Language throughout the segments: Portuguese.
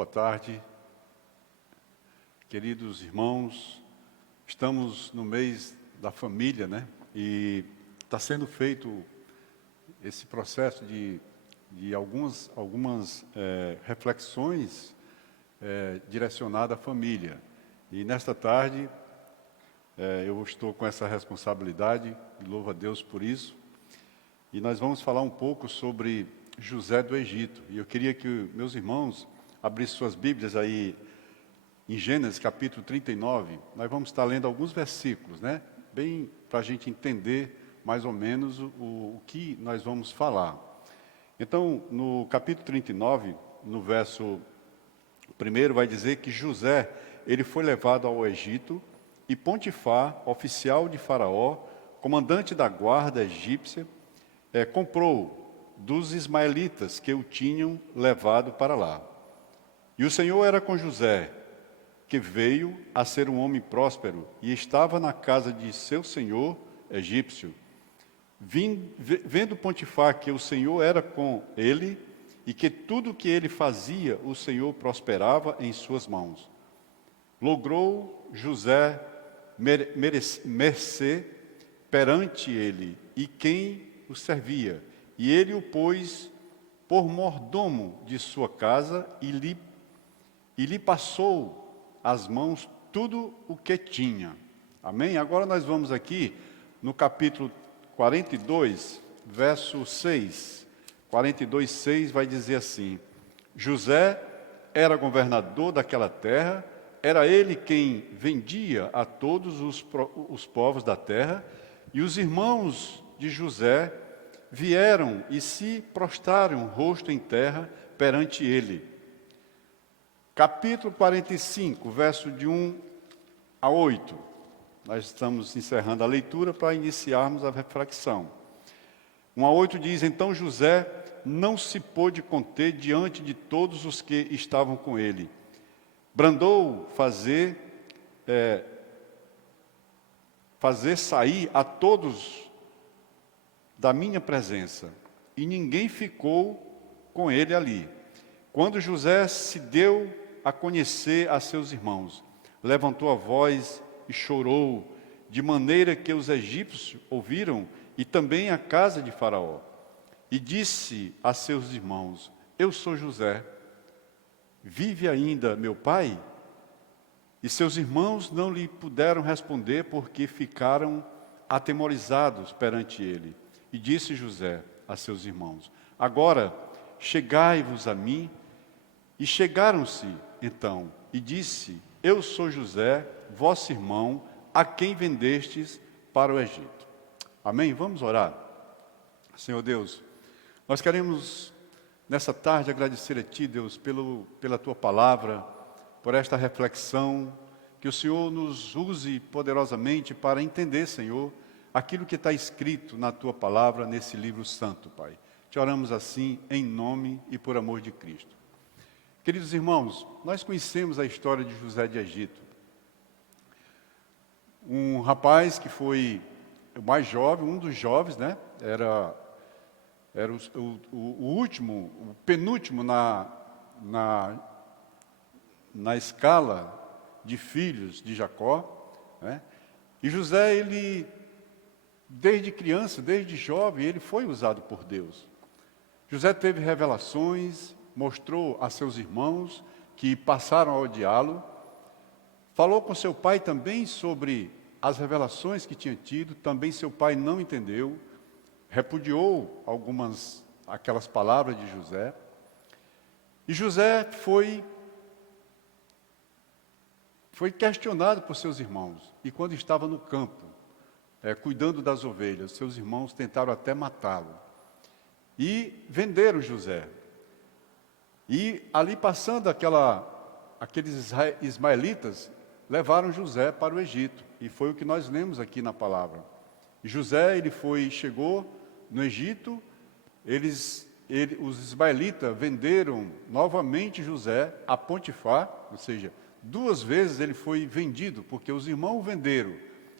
boa tarde, queridos irmãos. Estamos no mês da família, né? E está sendo feito esse processo de algumas reflexões direcionadas à família. E nesta tarde eu estou com essa responsabilidade e louvo a Deus por isso. E nós vamos falar um pouco sobre José do Egito. E eu queria que meus irmãos abrissem suas Bíblias aí em Gênesis capítulo 39. Nós vamos estar lendo alguns versículos, né? Bem para a gente entender mais ou menos o que nós vamos falar. Então, no capítulo 39, no verso 1, vai dizer que José, ele foi levado ao Egito e Potifar, oficial de Faraó, comandante da guarda egípcia, comprou dos ismaelitas que o tinham levado para lá. E o Senhor era com José, que veio a ser um homem próspero e estava na casa de seu senhor egípcio. Vendo Potifar que o Senhor era com ele e que tudo o que ele fazia, o Senhor prosperava em suas mãos. Logrou José mercê perante ele e quem o servia. E ele o pôs por mordomo de sua casa e lhe passou as mãos tudo o que tinha. Amém? Agora nós vamos aqui no capítulo 42, verso 6. 42, 6 vai dizer assim: José era governador daquela terra, era ele quem vendia a todos os povos da terra, e os irmãos de José vieram e se prostraram rosto em terra perante ele. Capítulo 45, verso de 1 a 8. Nós estamos encerrando a leitura para iniciarmos a reflexão. 1 a 8 diz: Então José não se pôde conter diante de todos os que estavam com ele. Brandou fazer sair a todos da minha presença, e ninguém ficou com ele ali. Quando José se deu a conhecer a seus irmãos, levantou a voz e chorou, de maneira que os egípcios ouviram, e também a casa de Faraó. E disse a seus irmãos: Eu sou José. Vive ainda meu pai? E seus irmãos não lhe puderam responder, porque ficaram atemorizados perante ele. E disse José a seus irmãos: Agora chegai-vos a mim. E chegaram-se então, e disse: Eu sou José, vosso irmão, a quem vendestes para o Egito. Amém? Vamos orar. Senhor Deus, nós queremos nessa tarde agradecer a Ti, Deus, pela Tua palavra, por esta reflexão, que o Senhor nos use poderosamente para entender, Senhor, aquilo que está escrito na Tua palavra, nesse livro santo, Pai. Te oramos assim, em nome e por amor de Cristo. Queridos irmãos, nós conhecemos a história de José de Egito. Um rapaz que foi o mais jovem, um dos jovens, né? Era o último, o penúltimo na escala de filhos de Jacó, né? E José, ele, desde criança, desde jovem, ele foi usado por Deus. José teve revelações, mostrou a seus irmãos que passaram a odiá-lo, falou com seu pai também sobre as revelações que tinha tido, também seu pai não entendeu, repudiou aquelas palavras de José. E José foi questionado por seus irmãos. E quando estava no campo, cuidando das ovelhas, seus irmãos tentaram até matá-lo. E venderam José. E ali passando aqueles ismaelitas, levaram José para o Egito. E foi o que nós lemos aqui na palavra. José, chegou no Egito, os ismaelitas venderam novamente José a Potifar, ou seja, 2 vezes ele foi vendido, porque os irmãos o venderam.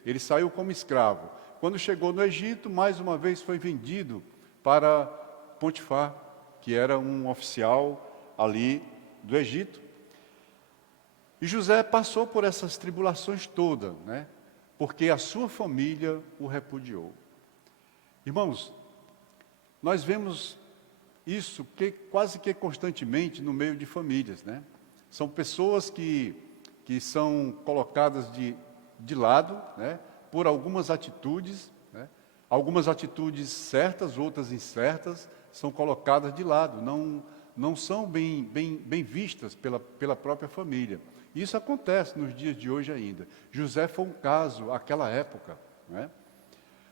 Ele saiu como escravo. Quando chegou no Egito, mais uma vez foi vendido para Potifar, que era um oficial ali do Egito. E José passou por essas tribulações todas, né? Porque a sua família o repudiou. Irmãos, nós vemos isso quase que constantemente no meio de famílias, né? São pessoas que são colocadas de lado, né? Por algumas atitudes, né? Algumas atitudes certas, outras incertas, são colocadas de lado, não são bem vistas pela própria família. Isso acontece nos dias de hoje ainda. José foi um caso, àquela época, né?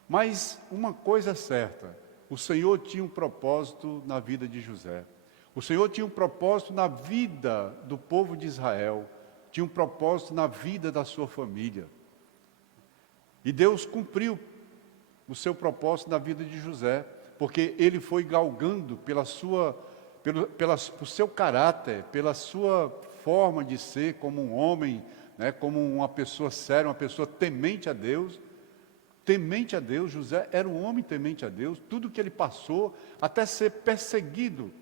Mas uma coisa é certa, o Senhor tinha um propósito na vida de José. O Senhor tinha um propósito na vida do povo de Israel, tinha um propósito na vida da sua família. E Deus cumpriu o seu propósito na vida de José, porque ele foi galgando pelo seu caráter, pela sua forma de ser como um homem, né, como uma pessoa séria, uma pessoa temente a Deus. Temente a Deus, José era um homem temente a Deus, tudo que ele passou, até ser perseguido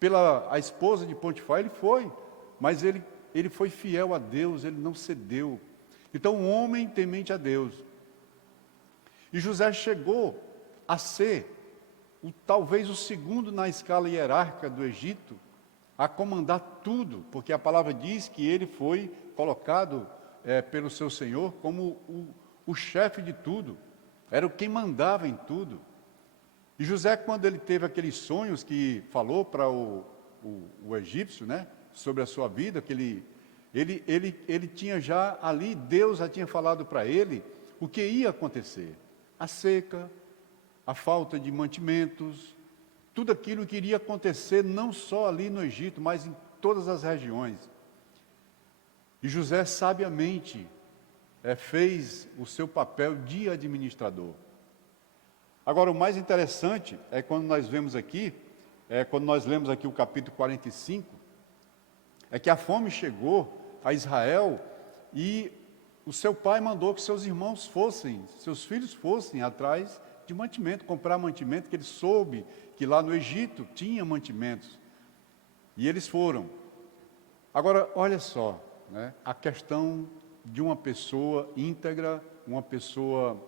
pela a esposa de Potifar, ele foi, mas ele foi fiel a Deus, ele não cedeu. Então, um homem temente a Deus. E José chegou a ser talvez o segundo na escala hierárquica do Egito, a comandar tudo, porque a palavra diz que ele foi colocado pelo seu Senhor como o chefe de tudo, era quem mandava em tudo. E José, quando ele teve aqueles sonhos que falou para o egípcio, né, sobre a sua vida, que ele tinha já ali, Deus já tinha falado para ele o que ia acontecer. A seca, a falta de mantimentos, tudo aquilo que iria acontecer não só ali no Egito, mas em todas as regiões. E José sabiamente fez o seu papel de administrador. Agora, o mais interessante é quando nós vemos aqui, quando nós lemos aqui o capítulo 45, é que a fome chegou a Israel e o seu pai mandou que seus filhos fossem atrás de mantimento, comprar mantimento, que ele soube que lá no Egito tinha mantimentos. E eles foram. Agora, olha só, né, a questão de uma pessoa íntegra, uma pessoa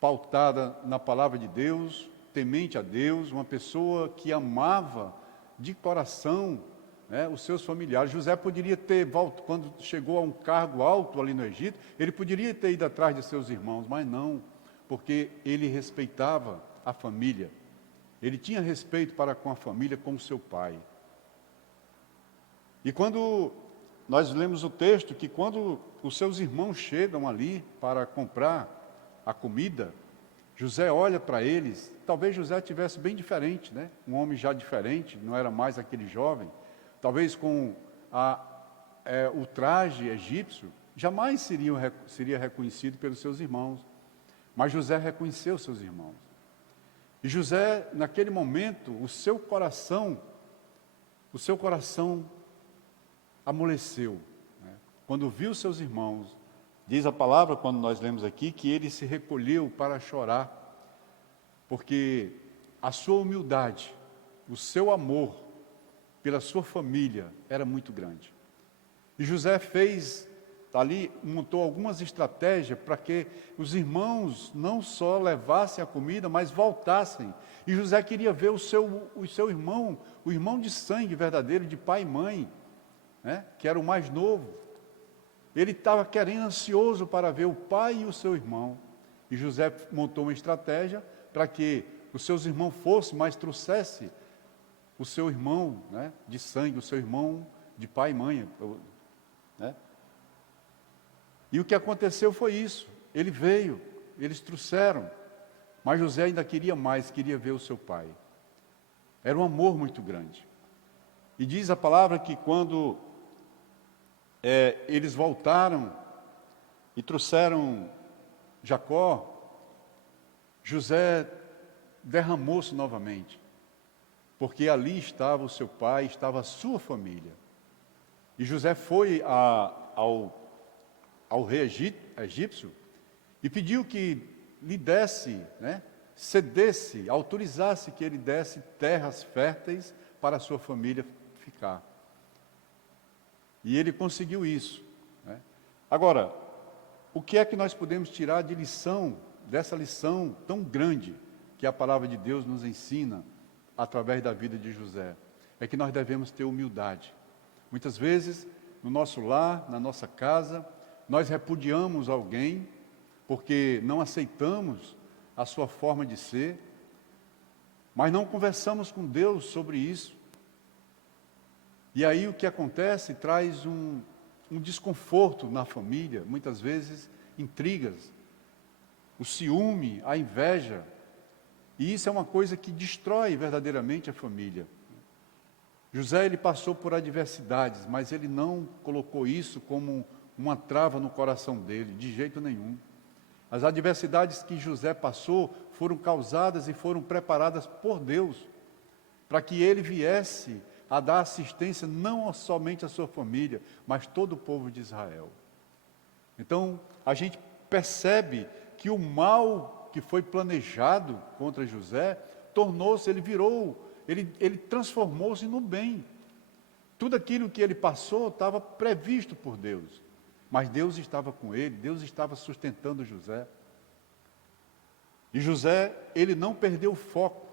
pautada na palavra de Deus, temente a Deus, uma pessoa que amava de coração, né, os seus familiares. José poderia ter, quando chegou a um cargo alto ali no Egito, ele poderia ter ido atrás de seus irmãos, mas não, porque ele respeitava a família. Ele tinha respeito para com a família, como seu pai. E quando nós lemos o texto, que quando os seus irmãos chegam ali para comprar a comida, José olha para eles, talvez José tivesse bem diferente, né? Um homem já diferente, não era mais aquele jovem, talvez com o traje egípcio, jamais seria reconhecido pelos seus irmãos. Mas José reconheceu seus irmãos. E José, naquele momento, o seu coração amoleceu, né? Quando viu seus irmãos, diz a palavra, quando nós lemos aqui, que ele se recolheu para chorar, porque a sua humildade, o seu amor pela sua família era muito grande. E José montou algumas estratégias para que os irmãos não só levassem a comida, mas voltassem. E José queria ver o seu irmão, o irmão de sangue verdadeiro, de pai e mãe, né, que era o mais novo. Ele estava ansioso para ver o pai e o seu irmão. E José montou uma estratégia para que os seus irmãos fossem, mas trouxesse o seu irmão, né, de sangue, o seu irmão de pai e mãe, né? E o que aconteceu foi isso. Ele veio, eles trouxeram, mas José ainda queria mais, queria ver o seu pai. Era um amor muito grande. E diz a palavra que quando eles voltaram e trouxeram Jacó, José derramou-se novamente, porque ali estava o seu pai, estava a sua família. E José foi ao rei egípcio e pediu que lhe desse, né, cedesse, autorizasse que ele desse terras férteis para a sua família ficar. E ele conseguiu isso, né? Agora, o que é que nós podemos tirar de lição, dessa lição tão grande que a palavra de Deus nos ensina através da vida de José? É que nós devemos ter humildade. Muitas vezes, no nosso lar, na nossa casa, nós repudiamos alguém porque não aceitamos a sua forma de ser, mas não conversamos com Deus sobre isso. E aí o que acontece traz um desconforto na família, muitas vezes intrigas, o ciúme, a inveja. E isso é uma coisa que destrói verdadeiramente a família. José, ele passou por adversidades, mas ele não colocou isso como uma trava no coração dele, de jeito nenhum. As adversidades que José passou foram causadas e foram preparadas por Deus, para que ele viesse a dar assistência não somente à sua família, mas todo o povo de Israel. Então, a gente percebe que o mal que foi planejado contra José, ele transformou-se no bem. Tudo aquilo que ele passou estava previsto por Deus, mas Deus estava com ele, Deus estava sustentando José. E José, ele não perdeu o foco.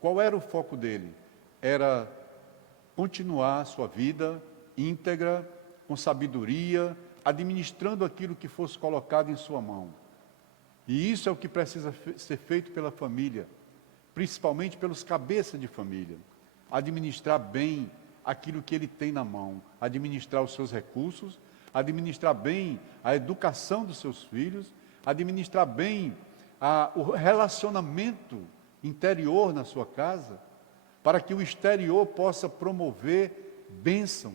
Qual era o foco dele? Era continuar a sua vida íntegra, com sabedoria, administrando aquilo que fosse colocado em sua mão. E isso é o que precisa ser feito pela família, principalmente pelos cabeças de família. Administrar bem aquilo que ele tem na mão, administrar os seus recursos, administrar bem a educação dos seus filhos, administrar bem o relacionamento interior na sua casa, para que o exterior possa promover bênção.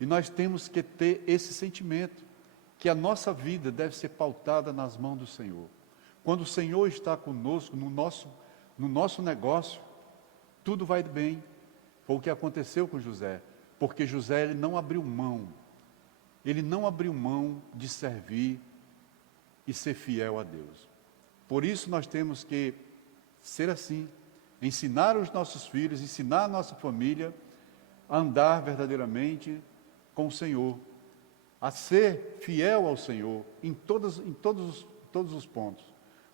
E nós temos que ter esse sentimento, que a nossa vida deve ser pautada nas mãos do Senhor. Quando o Senhor está conosco, no nosso negócio, tudo vai bem. Foi o que aconteceu com José, porque José ele não abriu mão de servir e ser fiel a Deus. Por isso nós temos que ser assim, ensinar os nossos filhos, ensinar a nossa família a andar verdadeiramente com o Senhor, a ser fiel ao Senhor em todos os pontos.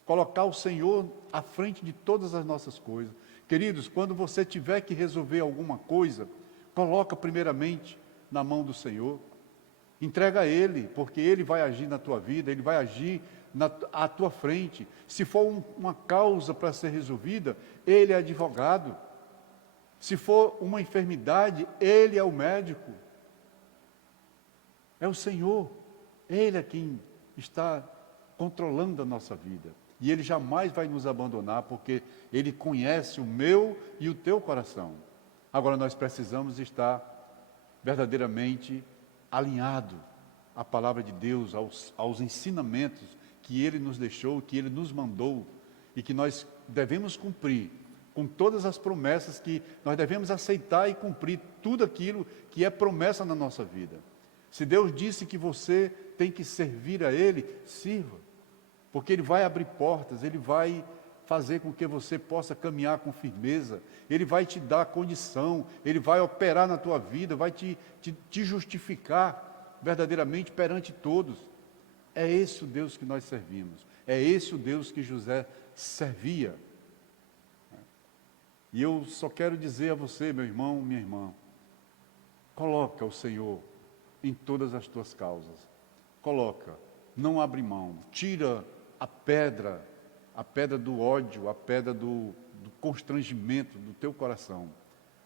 Colocar o Senhor à frente de todas as nossas coisas. Queridos, quando você tiver que resolver alguma coisa, coloca primeiramente na mão do Senhor. Entrega a Ele, porque Ele vai agir na tua vida, Ele vai agir à tua frente. Se for uma causa para ser resolvida, Ele é advogado. Se for uma enfermidade, Ele é o médico. É o Senhor. Ele é quem está controlando a nossa vida. E Ele jamais vai nos abandonar, porque Ele conhece o meu e o teu coração. Agora nós precisamos estar verdadeiramente alinhado à palavra de Deus, aos ensinamentos que Ele nos deixou, que Ele nos mandou, e que nós devemos cumprir, com todas as promessas que nós devemos aceitar e cumprir tudo aquilo que é promessa na nossa vida. Se Deus disse que você tem que servir a Ele, sirva, porque Ele vai abrir portas, Ele vai fazer com que você possa caminhar com firmeza, Ele vai te dar condição, Ele vai operar na tua vida, vai te justificar verdadeiramente perante todos. É esse o Deus que nós servimos, é esse o Deus que José servia. E eu só quero dizer a você, meu irmão, minha irmã, coloca o Senhor em todas as tuas causas, coloca, não abre mão, tira a pedra do ódio, a pedra do constrangimento do teu coração.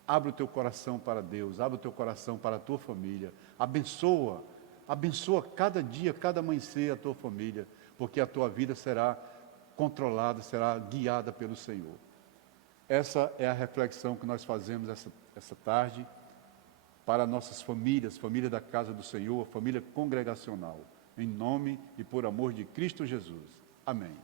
Abre o teu coração para Deus, abre o teu coração para a tua família. Abençoa cada dia, cada amanhecer a tua família, porque a tua vida será controlada, será guiada pelo Senhor. Essa é a reflexão que nós fazemos essa tarde para nossas famílias, família da casa do Senhor, família congregacional. Em nome e por amor de Cristo Jesus. Amém.